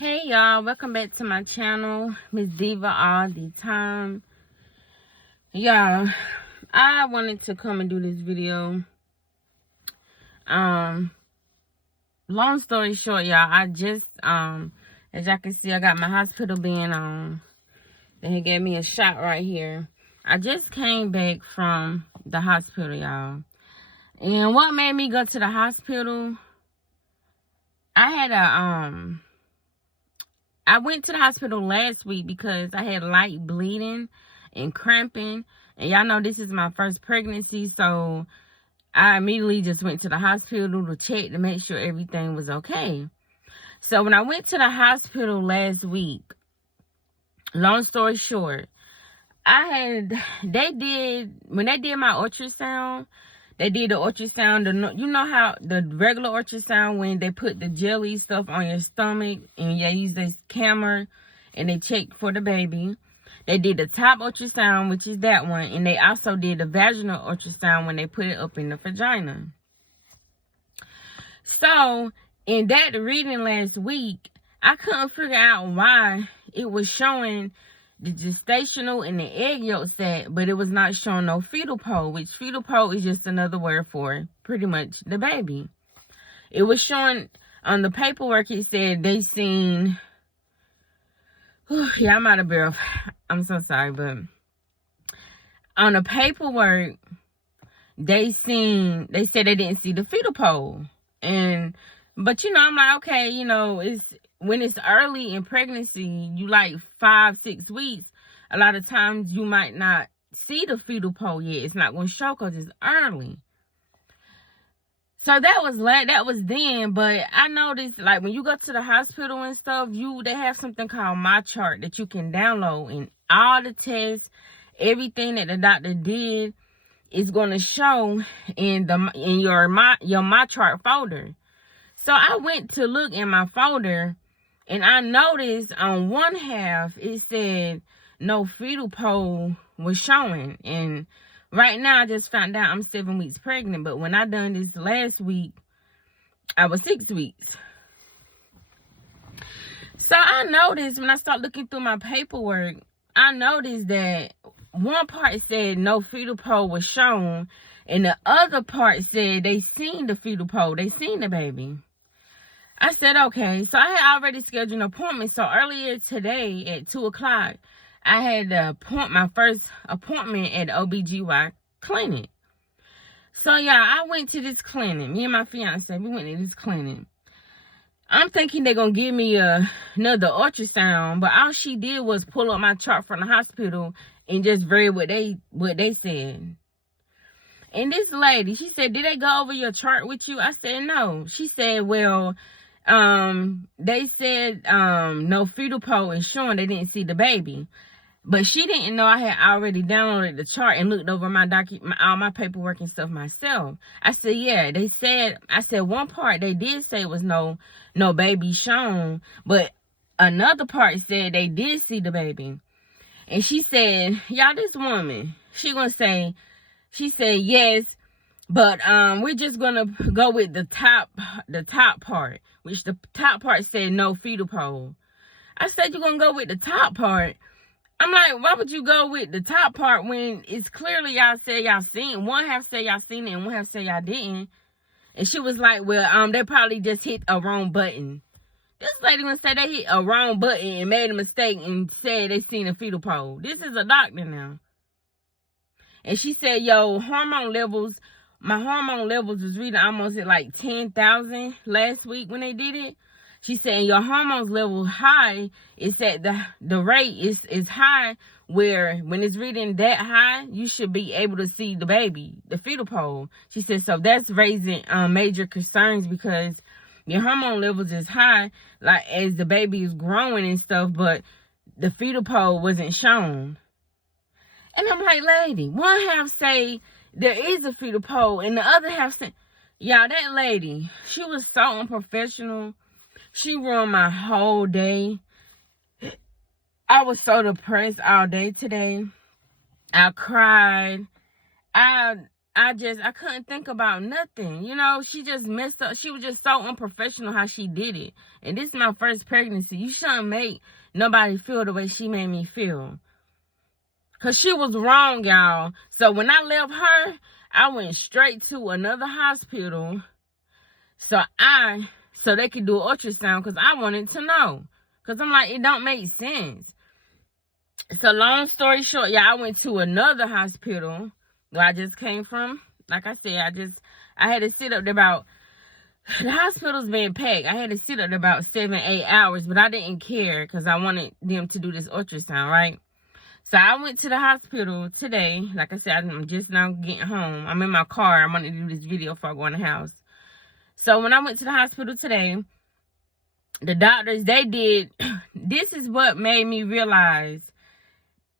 Hey y'all, welcome back to my channel, Miss Diva all the time. Y'all, I wanted to come and do this video. Long story short, y'all, I just as y'all can see, I got my hospital band on. They gave me a shot right here. I just came back from the hospital, y'all. And what made me go to the hospital? I went to the hospital last week because I had light bleeding and cramping. And y'all know this is my first pregnancy, so I immediately just went to the hospital to check to make sure everything was okay. So when I went to the hospital last week, long story short, when they did my ultrasound, they did the ultrasound, you know how the regular ultrasound when they put the jelly stuff on your stomach and they use this camera and they check for the baby. They did the top ultrasound, which is that one, and they also did the vaginal ultrasound when they put it up in the vagina. So in that reading last week, I couldn't figure out why it was showing the gestational and the egg yolk sac, but it was not showing no fetal pole, which fetal pole is just another word for pretty much the baby. It was showing on the paperwork, it said they seen, yeah, I'm out of breath. I'm so sorry, but on the paperwork, they said they didn't see the fetal pole. But you know, I'm like, okay, you know, when it's early in pregnancy, you like 5-6 weeks, a lot of times you might not see the fetal pole yet. It's not going to show because it's early. So that was then, but I noticed, like, when you go to the hospital and stuff, they have something called My Chart that you can download, and all the tests, everything that the doctor did is going to show in your My Chart folder. So I went to look in my folder, and I noticed on one half it said no fetal pole was showing. And right now I just found out I'm 7 weeks pregnant. But when I done this last week, I was 6 weeks. So I noticed when I started looking through my paperwork, I noticed that one part said no fetal pole was shown, and the other part said they seen the fetal pole. They seen the baby. I said, okay. So I had already scheduled an appointment. So earlier today at 2 o'clock, I had my first appointment at the OBGY clinic. So, yeah, I went to this clinic. Me and my fiance, we went to this clinic. I'm thinking they're going to give me another ultrasound. But all she did was pull up my chart from the hospital and just read what they said. And this lady, she said, did they go over your chart with you? I said, no. She said, well, they said no fetal pole is showing. They didn't see the baby. But she didn't know I had already downloaded the chart and looked over all my paperwork and stuff myself. I said, yeah, I said one part they did say was no baby shown, but another part said they did see the baby. And she said, y'all, this woman, she said, yes, but we're just gonna go with the top part, which the top part said no fetal pole. I said, you're gonna go with the top part? I'm like, why would you go with the top part when it's clearly y'all said y'all seen it? One half said y'all seen it and one half said y'all didn't. And she was like, well, they probably just hit a wrong button. This lady gonna say they hit a wrong button and made a mistake and said they seen a fetal pole. This is a doctor now. And she said, yo, my hormone levels was reading almost at like 10,000 last week when they did it. She said, your hormones level high, it's at the rate is high, where when it's reading that high, you should be able to see the baby, the fetal pole. She said, so that's raising major concerns because your hormone levels is high, like as the baby is growing and stuff, but the fetal pole wasn't shown. And I'm like, lady, one half say there is a fetal pole, and the other half say, y'all, that lady, she was so unprofessional. She ruined my whole day. I was so depressed all day today. I cried. I I couldn't think about nothing. You know, she just messed up. She was just so unprofessional how she did it. And this is my first pregnancy. You shouldn't make nobody feel the way she made me feel. Because she was wrong, y'all. So when I left her, I went straight to another hospital so they could do an ultrasound, because I wanted to know. Because I'm like, it don't make sense. So long story short, yeah, I went to another hospital where I just came from. Like I said, I had to sit up there about, the hospital's been packed. I had to sit up there about 7-8 hours, but I didn't care because I wanted them to do this ultrasound, right? So I went to the hospital today. Like I said, I'm just now getting home. I'm in my car. I'm going to do this video before I go in the house. So when I went to the hospital today, the doctors, they did, this is what made me realize.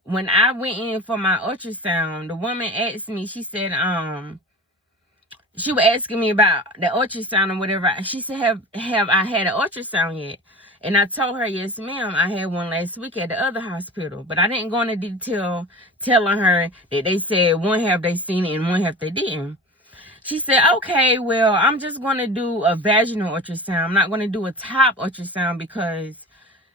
When I went in for my ultrasound, the woman asked me, she said, she was asking me about the ultrasound or whatever. She said, have I had an ultrasound yet? And I told her, yes, ma'am, I had one last week at the other hospital. But I didn't go into detail telling her that they said one half they seen it and one half they didn't. She said, okay, well, I'm just going to do a vaginal ultrasound. I'm not going to do a top ultrasound, because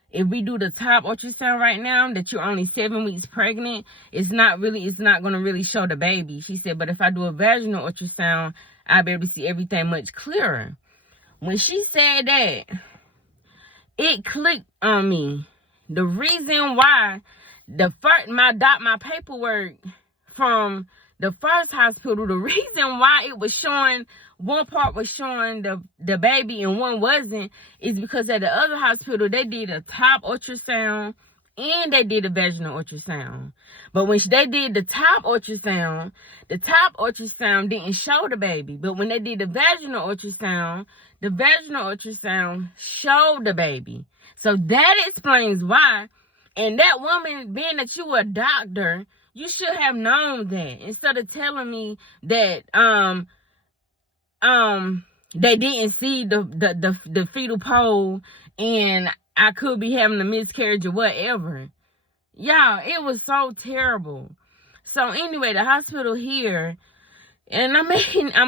if we do the top ultrasound right now, that you're only 7 weeks pregnant, it's not going to really show the baby. She said, but if I do a vaginal ultrasound, I'll be able to see everything much clearer. When she said that, it clicked on me. The reason why my paperwork from the first hospital, the reason why it was showing, one part was showing the baby and one wasn't, is because at the other hospital, they did a top ultrasound and they did a vaginal ultrasound. But when they did the top ultrasound didn't show the baby. But when they did the vaginal ultrasound showed the baby. So that explains why. And that woman, being that you were a doctor, you should have known that, instead of telling me that they didn't see the fetal pole and I could be having a miscarriage or whatever. Y'all, it was so terrible. So anyway, the hospital here, and I'm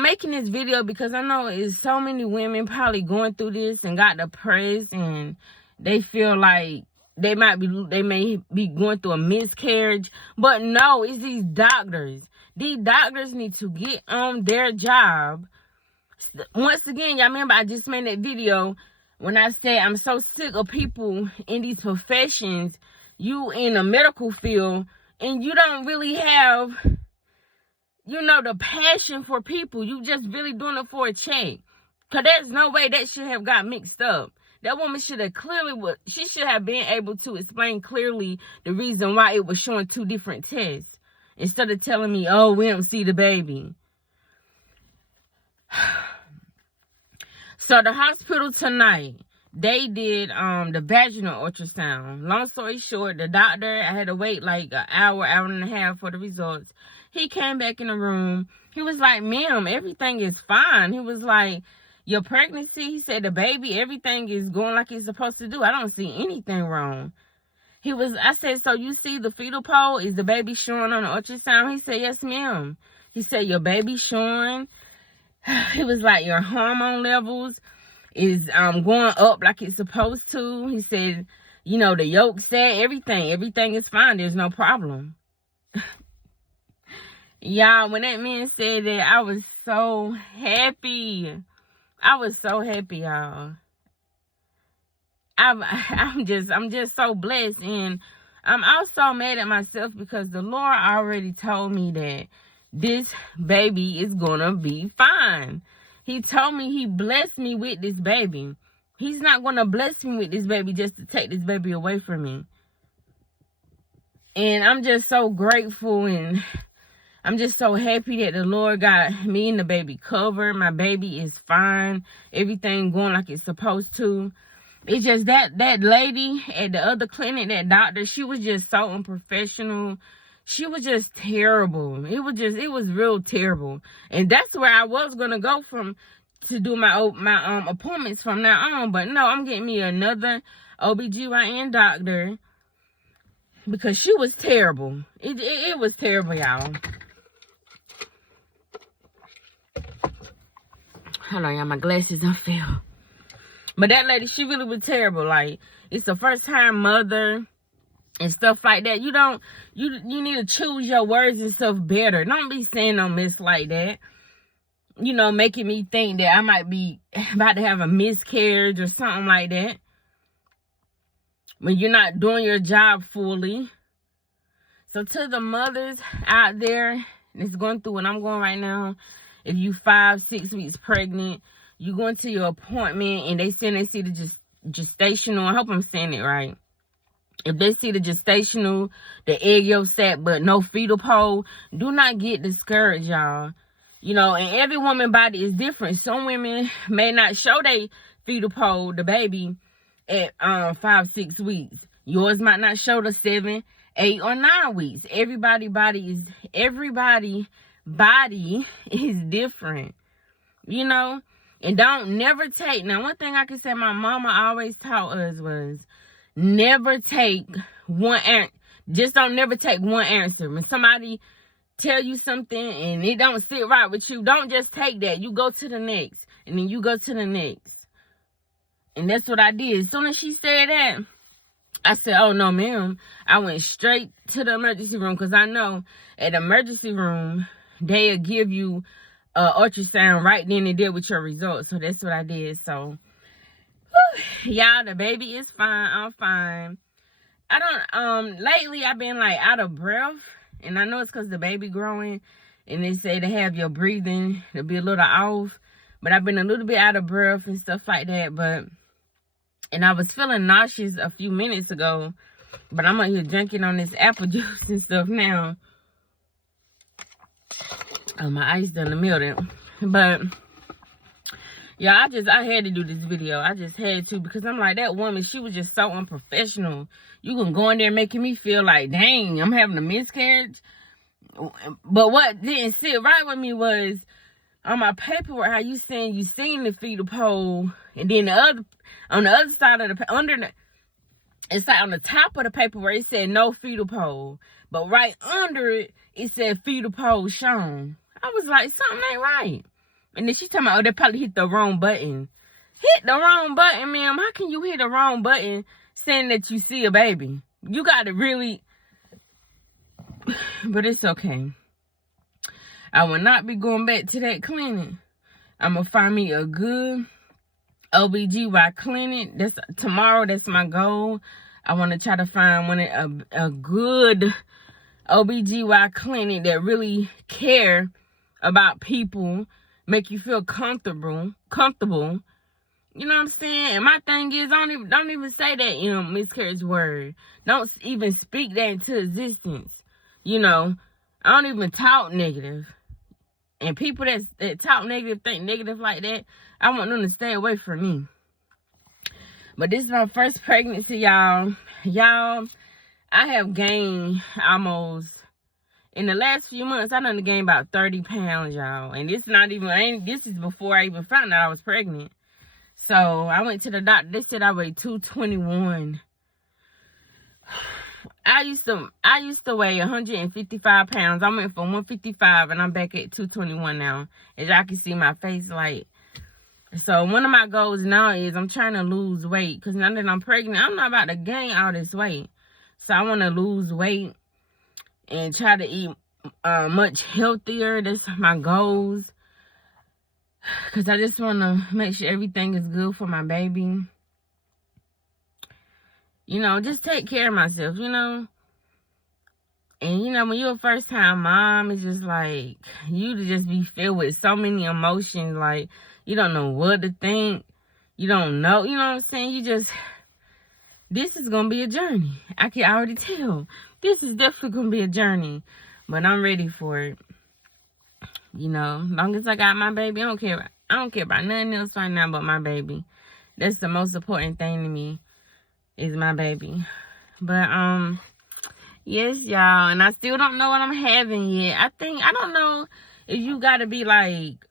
making this video because I know it's so many women probably going through this and got depressed, and they feel like they may be going through a miscarriage. But no, it's these doctors. These doctors need to get on their job. Once again, y'all remember I just made that video when I said I'm so sick of people in these professions, you in the medical field, and you don't really have, you know, the passion for people. You just really doing it for a check. Because there's no way that should have got mixed up. That woman should have she should have been able to explain clearly the reason why it was showing 2 different tests, instead of telling me, oh, we don't see the baby. So the hospital tonight, they did the vaginal ultrasound. Long story short, the doctor, I had to wait like an hour and a half for the results. He came back in the room. He was like, ma'am, everything is fine. He was like, your pregnancy, he said, the baby, everything is going like it's supposed to do. I don't see anything wrong. I said, so you see the fetal pole? Is the baby showing on the ultrasound? He said, yes, ma'am. He said, your baby's showing. He was like, your hormone levels is going up like it's supposed to. He said, you know, the yolk said everything is fine. There's no problem. Y'all, when that man said that, I was so happy. I was so happy, y'all. I'm just so blessed, and I'm also mad at myself because the Lord already told me that this baby is gonna be fine. He told me he blessed me with this baby. He's not gonna bless me with this baby just to take this baby away from me. And I'm just so grateful, and I'm just so happy that the Lord got me and the baby covered. My baby is fine. Everything going like it's supposed to. It's just that lady at the other clinic, that doctor, she was just so unprofessional. She was just terrible. It was real terrible. And that's where I was going to go to do my appointments from now on. But no, I'm getting me another OBGYN doctor because she was terrible. It was terrible, y'all. Hold on, y'all, my glasses don't feel. But that lady, she really was terrible. Like, it's the first time mother and stuff like that. You need to choose your words and stuff better. Don't be saying no mess like that. You know, making me think that I might be about to have a miscarriage or something like that. When you're not doing your job fully. So to the mothers out there that's going through what I'm going right now, if you 5-6 weeks pregnant, you go into your appointment and they see the gestational. I hope I'm saying it right. If they see the gestational, the egg yolk sac, but no fetal pole, do not get discouraged, y'all. You know, and every woman's body is different. Some women may not show they fetal pole, the baby, at 5-6 weeks. Yours might not show the 7, 8, or 9 weeks. Everybody body is different. You know? And don't never take. Now, one thing I can say my mama always taught us was never take one answer. Just don't never take one answer. When somebody tell you something and it don't sit right with you, don't just take that. You go to the next. And then you go to the next. And that's what I did. As soon as she said that, I said, oh, no, ma'am. I went straight to the emergency room because I know at the emergency room, they'll give you ultrasound right then and there with your results. So that's what I did. So, y'all, the baby is fine. I'm fine. Lately I've been like out of breath. And I know it's because the baby growing. And they say to have your breathing to be a little off. But I've been a little bit out of breath and stuff like that. And I was feeling nauseous a few minutes ago. But I'm out here drinking on this apple juice and stuff now. Oh, my ice done melted. But, yeah, I had to do this video. I just had to because I'm like, that woman, she was just so unprofessional. You gonna go in there making me feel like, dang, I'm having a miscarriage. But what didn't sit right with me was on my paperwork, how you saying you seen the fetal pole, and then on the other side of it's like on the top of the paperwork, it said no fetal pole. But right under it, it said fetal pole shown. I was like, something ain't right. And then she talking about, oh, they probably hit the wrong button. Hit the wrong button, ma'am. How can you hit the wrong button saying that you see a baby? You got to really... But it's okay. I will not be going back to that clinic. I'm going to find me a good OBGY clinic. Tomorrow, that's my goal. I want to try to find a good OBGY clinic that really care about people, make you feel comfortable. You know what I'm saying? And my thing is, don't even say that, miscarriage word. Don't even speak that into existence. You know, I don't even talk negative. And people that talk negative, think negative like that, I want them to stay away from me. But this is my first pregnancy, y'all. Y'all, I have gained almost, in the last few months, I done gained about 30 pounds, y'all. And this is before I even found out I was pregnant. So, I went to the doctor. They said I weighed 221. I used to weigh 155 pounds. I went from 155 and I'm back at 221 now. As y'all can see my face light. So one of my goals now is I'm trying to lose weight. Because now that I'm pregnant, I'm not about to gain all this weight. So I want to lose weight and try to eat much healthier. That's my goals. Because I just want to make sure everything is good for my baby. You know, just take care of myself, And, when you're a first-time mom, it's just like, you just be filled with so many emotions. Like, you don't know what to think. You don't know. You know what I'm saying? This is going to be a journey. I can already tell. This is definitely going to be a journey. But I'm ready for it. As long as I got my baby, I don't care about nothing else right now but my baby. That's the most important thing to me. Is my baby. But yes, y'all, and I still don't know what I'm having yet. I don't know if you gotta be like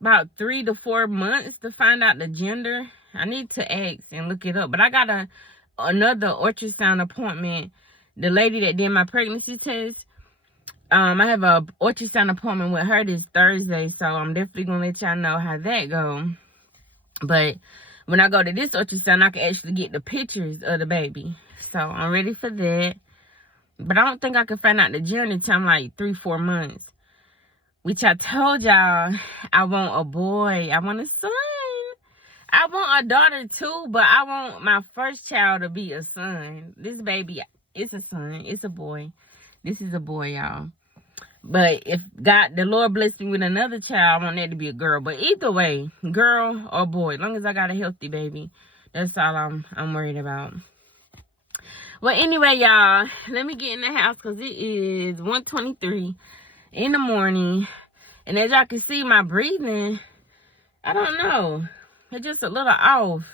about 3 to 4 months to find out the gender. I need to ask and look it up. But I got another ultrasound appointment. The lady that did my pregnancy test, I have a ultrasound appointment with her this Thursday, so I'm definitely gonna let y'all know how that go. But when I go to this ultrasound, I can actually get the pictures of the baby. So I'm ready for that. But I don't think I can find out the journey time like 3-4 months. Which I told y'all I want a boy. I want a son. I want a daughter too, but I want my first child to be a son. This baby, it's a son. It's a boy. This is a boy, y'all. But if God, the Lord blessed me with another child, I want that to be a girl. But either way, girl or boy, as long as I got a healthy baby, that's all I'm worried about. Well, anyway, y'all, let me get in the house because it is 1:23 in the morning. And as y'all can see, my breathing, I don't know. It's just a little off.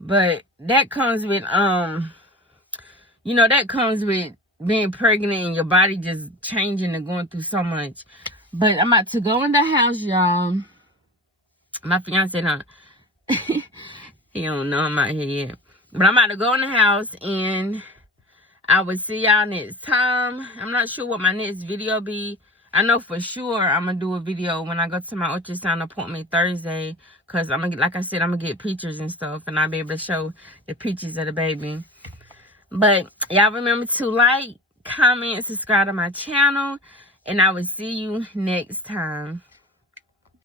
But that comes with, you know, that comes with being pregnant and your body just changing and going through so much. But I'm about to go in the house, y'all. My fiance don't he don't know I'm out here yet. But I'm about to go in the house and I will see y'all next time. I'm not sure what my next video be. I know for sure I'm gonna do a video when I go to my ultrasound appointment Thursday. Cause I'm gonna, like I said, I'm gonna get pictures and stuff and I'll be able to show the pictures of the baby. But y'all remember to like, comment, subscribe to my channel, and I will see you next time.